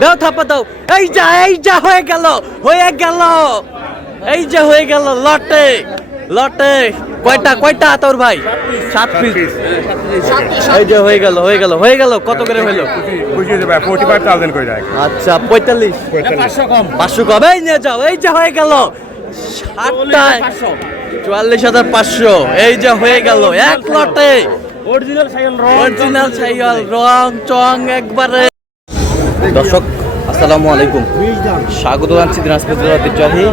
দাও থাপ্পা দাও। এই যা হয়ে গেল, এই যে হয়ে গেল লটে লটে। কয়টা তোর ভাই? 7 পিস। এই যে হয়ে গেল কত করে হইলো? 45,000 করে যায়। আচ্ছা 45 500 কম। এই নিয়ে যাও। এই যে হয়ে গেল 7টায় 44,500। এই যে হয়ে গেল এক লটে অরিজিনাল সাইকেল রং চং একবারে। দর্শক আসসালামু আলাইকুম, স্বাগত জানাচ্ছি দিনাজপুর জেলার ঐতিহ্যবাহী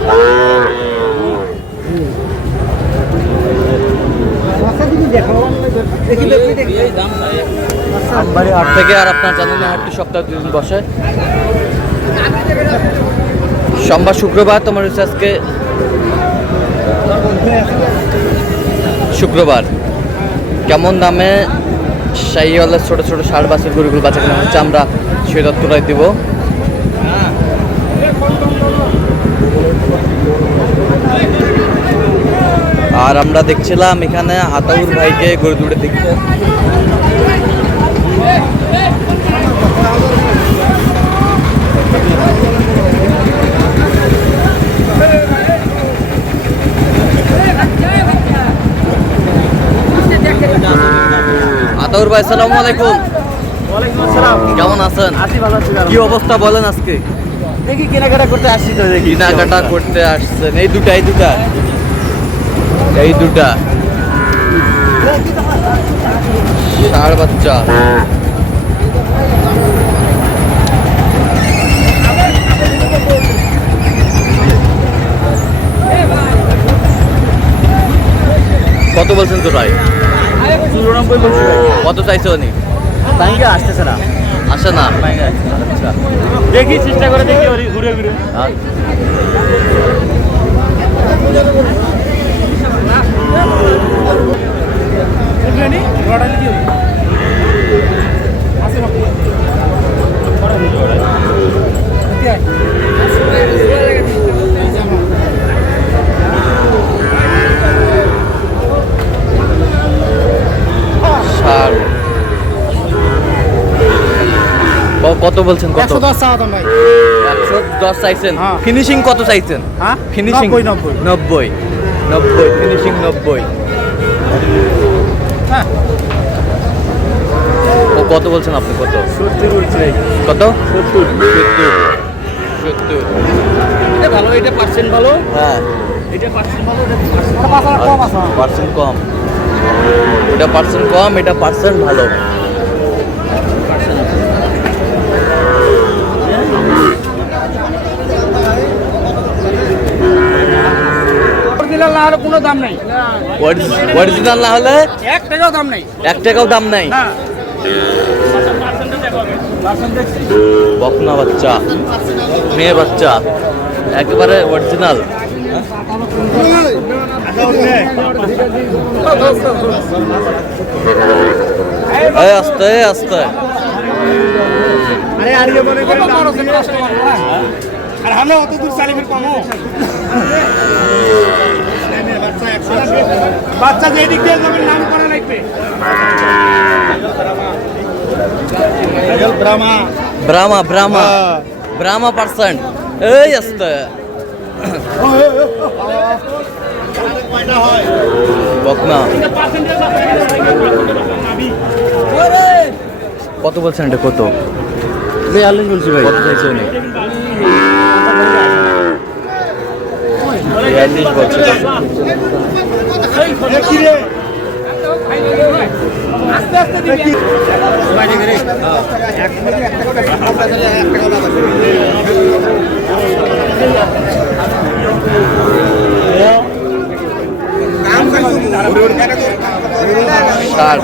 আমবাড়ি হাট থেকে। আর আপনার জানেন হাটটি সপ্তাহে 2 দিন বসে, সোমবার শুক্রবার। তোমার হচ্ছে আজকে শুক্রবার। কেমন দামে শাহিওয়ালের ছোট ছোট ষাঁড় বাছুর গরুগুলো বাচ্চা কেনা হচ্ছে আমরা সেই তথ্যটাই দিব। আর আমরা দেখছিলাম এখানে আতাউর ভাইকে গরু দুটো দেখছে। আতাউর ভাই আসসালামু আলাইকুম। ওয়ালাইকুম আসসালাম। কেমন আছেন? আছি ভালো আছি। কি অবস্থা বলেন আজকে? দেখি কেনাকাটা করতে আসছি তো দেখি। কেনাকাটা করতে আসছেন? এই দুটা ষাঁড় বাচ্চা। কত বলছেন তো রায়? 94 বলছি। কত চাইছে উনি? ব্যাংকে আসতেছে না। আসে না? আচ্ছা দেখি চেষ্টা করে দেখি ঘুরে ঘুরে। কত বলছেন? কত? 110 চাওয়া দাম ভাই। 110 চাইছেন? হ্যাঁ। ফিনিশিং কত চাইছেন? হ্যাঁ ফিনিশিং 90 ফিনিশিং 90। হ্যাঁ ও কত বলছেন আপনি? কত? 70 বলছি ভাই। কত? 70। 70। এটা ভালো, এটা পার্সেন্ট ভালো। হ্যাঁ এটা পার্সেন্ট ভালো, এটা পার্সেন্ট কম আছে। পার্সেন্ট কম। এটা পার্সেন্ট কম, এটা পার্সেন্ট ভালো। অরিজিনাল না হলে কোনো দাম নাই। অরিজিনাল না হলে 1 টাকাও দাম নাই। 1 টাকাও দাম নাই। না বকনা বাচ্চা, মেয়ে বাচ্চা, একেবারে অরিজিনাল। আস্তে আস্তে। আরে আর মনে করে আর আমরা অত দূর চালিয়ে পাবো। বাচ্চা যে দিক দিয়ে যাবে নাম করা লাগবে। ব্রাহ্মা পার্সেন্ট। এই আস্তে বকনা। কত বলছেন এটা? কত? 42 বলছি ভাই। কত চাইছে উনি? 42 বলছে। আস্তে আস্তে দিবি। ষাঁড়।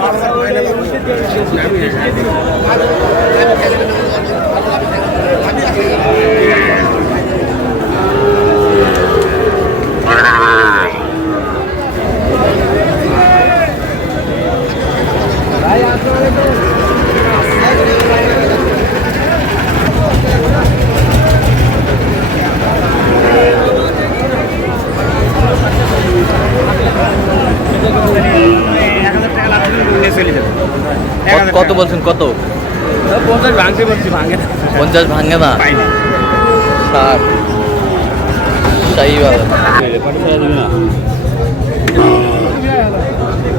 কত বলছেন? কত? 50 ভাঙতে বলছি, ভাঙে 50 ভাঙে না। পাইনি 60 শাহিওয়াল।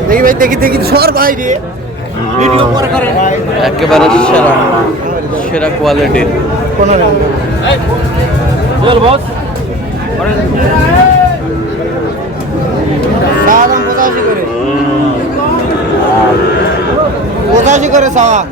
দেখি ভাই দেখি সর ভাই রে ভিডিও পরে করে একেবারে সেরা সেরা কোয়ালিটির। বল বস সাদাম 85 করে 85 করে সাওয়া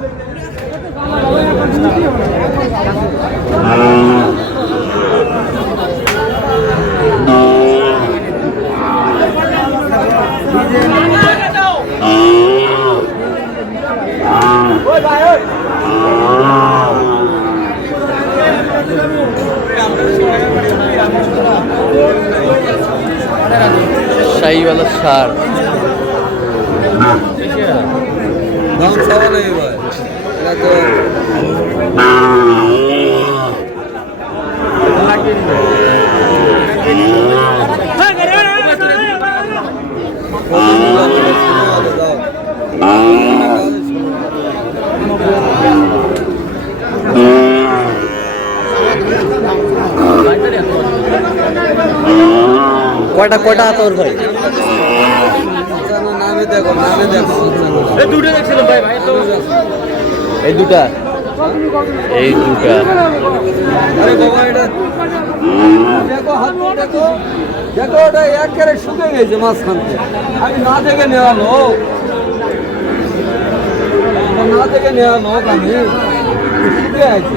শাহিওয়াল 60। দাম সাওয়া নাই ভাই এটা তো কয়টা কয়টা তোর ভাই? নামে দেখো এই দুটো দেখছিলাম ভাই ভাই তো এই দুটা এই দুটা আরে বাবা এটা দেখো হাত দেখো দেখো ওটা একেবারে শুকে গেছে মাঝখান থেকে আমি না থেকে নেওয়া লোক না থেকে নেওয়া লোক আমি শুকে আছে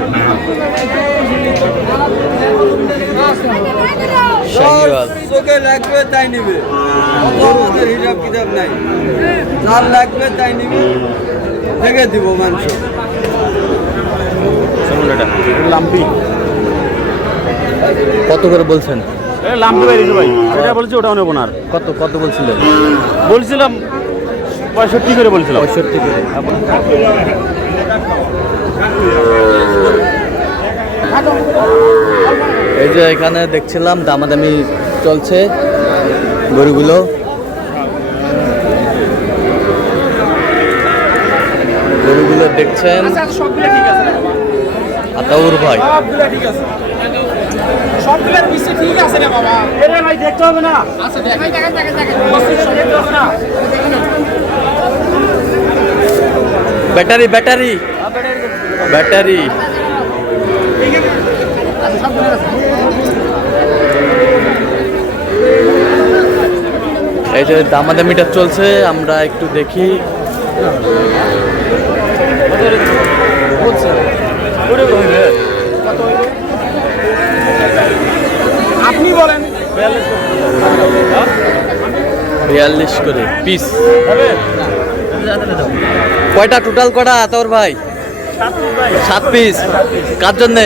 শাহিওয়াল। চোখে লাগবে তাই নিবে অত আমাদের হিসাব কিতাব নাই যার লাগবে তাই নিবে দেখে দিব মানুষ লাম্পি কত করে বলছেন? লাম্পি বাইরে ভাই যেটা বলছি ওটাও নেবো না আর। কত কত বলছিলেন? বলছিলাম 65 করে বলছিলাম। 65 করে। এই যে এখানে দেখছিলাম দামাদামি চলছে গরুগুলো। গরুগুলো দেখছেন আতাউর ভাই। সবগুলা ঠিক আছে সবগুলার পিছে ঠিক আছে রে বাবা এরে ভাই দেখতে হবে না। আচ্ছা দেখাই দেখেন ব্যাটারি ব্যাটারি ব্যাটারি। এই যে দামাদামিটা চলছে, আমরা একটু দেখি। আপনি বলেন 42 করে পিস। কয়টা টোটাল কটা তোর ভাই? 7 পিস। কার জন্যে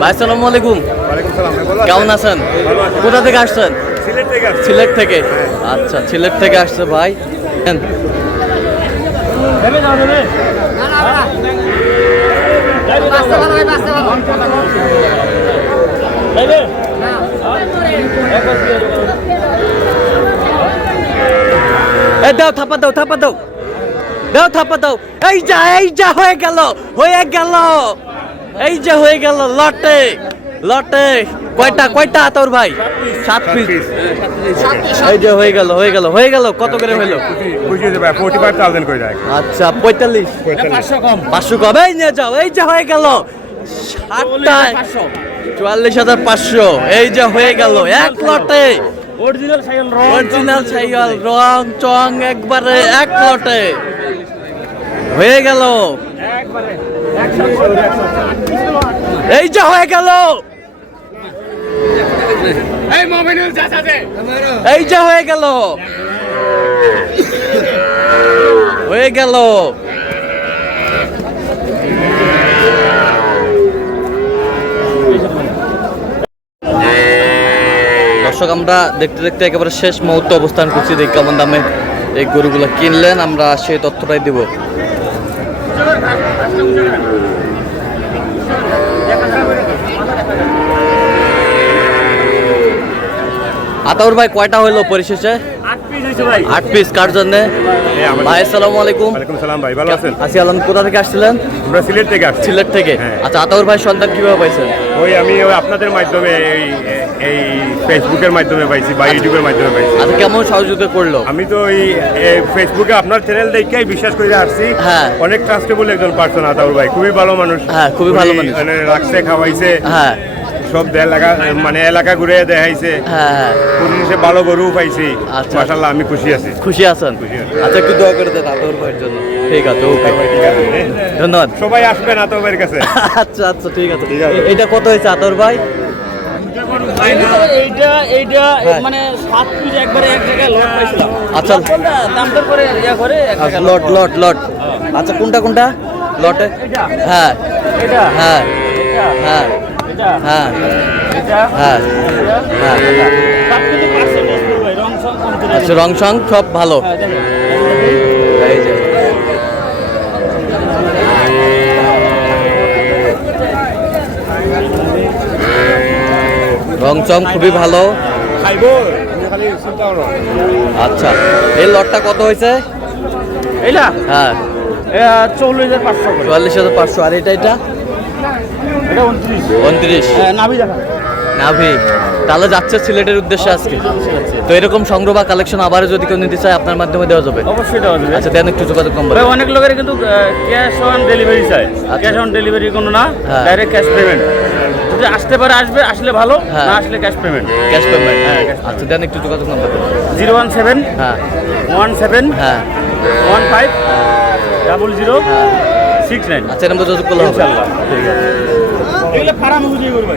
ভাই? আসসালামু আলাইকুম। ওয়ালাইকুম সালাম ভাই, বলো। কেমন আছেন? কোথা থেকে আসছেন? সিলেট থেকে আসছি। সিলেট থেকে। আচ্ছা, সিলেট থেকে আসছে ভাই। দাও থাপা দাও থাপা দাও দাও থাপা দাও। এই যা হয়ে গেল এই যে হয়ে গেল লটে লটে। কয়টা তোর ভাই? 7 পিস। এই যে হয়ে গেল কত করে হইলো? বুঝিয়ে দেবে 45,000 করে যায়। আচ্ছা 45। 500 কম। এই নিয়ে যাও। এই যে হয়ে গেল 60টায় 44,500। এই যে হয়ে গেল এক লটে অরিজিনাল সাইকেল রং চং একবারে এক লটে হয়ে গেল। এই যে হয়ে গেল। এই মোমিনুল চাচা যে এই যে হয়ে গেল দর্শক, আমরা দেখতে দেখতে একেবারে শেষ মুহূর্তে অবস্থান করছি। দেখি কেমন দামে এই গরুগুলো কিনলেন, আমরা সেই তথ্যটাই দিব। আতাউর ভাই কয়টা হইলো পরিশেষে? 8 পিস 8 পিস কার জন্য? ভাই আসসালামু আলাইকুম। ওয়ালাইকুম সালাম ভাই, ভালো আছেন? আসি আলম, কোথা থেকে আসছিলেন? আমরা সিলেট থেকে আসছি। সিলেট থেকে। হ্যাঁ। আচ্ছা, আতাউর ভাই সন্তান কিভাবে পাইছেন? আমি আপনাদের মাধ্যমে এই ফেসবুকের মাধ্যমে পাইছি বা ইউটিউবের মাধ্যমে পাইছি। আচ্ছা, কেমন সহযোগিতা করলো? আমি তো ফেসবুকে আপনার চ্যানেল দেখেই বিশ্বাস করে আসছি। হ্যাঁ। অনেক ট্রাস্টেবল একজন পার্সন আতাউর ভাই, খুবই ভালো মানুষ। হ্যাঁ, খুবই ভালো মানুষ। মানে রাখছে, খাওয়াইছে, হ্যাঁ সব এলাকা ঘুরে দেখাইছে। হ্যাঁ হ্যাঁ, পরিশেষে ভালো গরু পাইছি। আচ্ছা। মাশাআল্লাহ, আমি খুশি আছি। খুশি আছেন? খুশি আছি। আচ্ছা, একটু দোয়া করে দেন আতাউর ভাইয়ের জন্য। ঠিক আছে, ওকে, ঠিক আছে, হ্যাঁ। ধন্যবাদ। সবাই আসবেন আতাউর ভাইয়ের কাছে। আচ্ছা আচ্ছা, ঠিক আছে। ঠিক আছে। এটা কত হয়েছে আতাউর ভাই? এইটা হ্যাঁ। মানে 7 পিস একবারে এক জায়গায় লোড পাইছিলাম। আচ্ছা। দাম দর করে ইয়া করে এক জায়গায় লট লট লট। আচ্ছা, কোনটা কোনটা লটে? এটা হ্যাঁ এটা হ্যাঁ এটা হ্যাঁ এটা হ্যাঁ এটা হ্যাঁ এটা হ্যাঁ। সব কিছু পার্সেন্টেজ করবে রং সং কমতে আচ্ছা, রং সং সব ভালো। এই যে রং চং খুবই ভালো। খাইবো, খালি চিন্তা করো। আচ্ছা, এই লটটা কত হয়েছে? এইটা হ্যাঁ, 44,500 করে। 44,500। আর এটা এটা এটা 29 29 নাভি দেখা নাভি। তাহলে যাচ্ছে সিলেটের উদ্দেশ্যে আজকে। তো এরকম সংগ্রহ বা কালেকশন আবারও যদি কেউ নিতে চায় আপনার মাধ্যমে দেওয়া যাবে? অবশ্যই দেওয়া যাবে। আচ্ছা, দেন একটু যোগাযোগ নম্বর। ভাই অনেক লোকের কিন্তু ক্যাশ অন ডেলিভারি চাই। ক্যাশ অন ডেলিভারি কোনো না, হ্যাঁ। Direct cash payment. যদি আসতে পারে আসবে, আসলে ভালো, হ্যাঁ। না আসলে ক্যাশ পেমেন্ট। Cash payment. হ্যাঁ, cash আচ্ছা, দেন একটু যোগাযোগ নম্বর। 017 হ্যাঁ 17 হ্যাঁ 15 00 69। আচ্ছা, নম্বর যোগাযোগ করলে হবে। ইনশাআল্লাহ ঠিক আছে। এগুলো ফার্ম বুঝিয়ে করবে।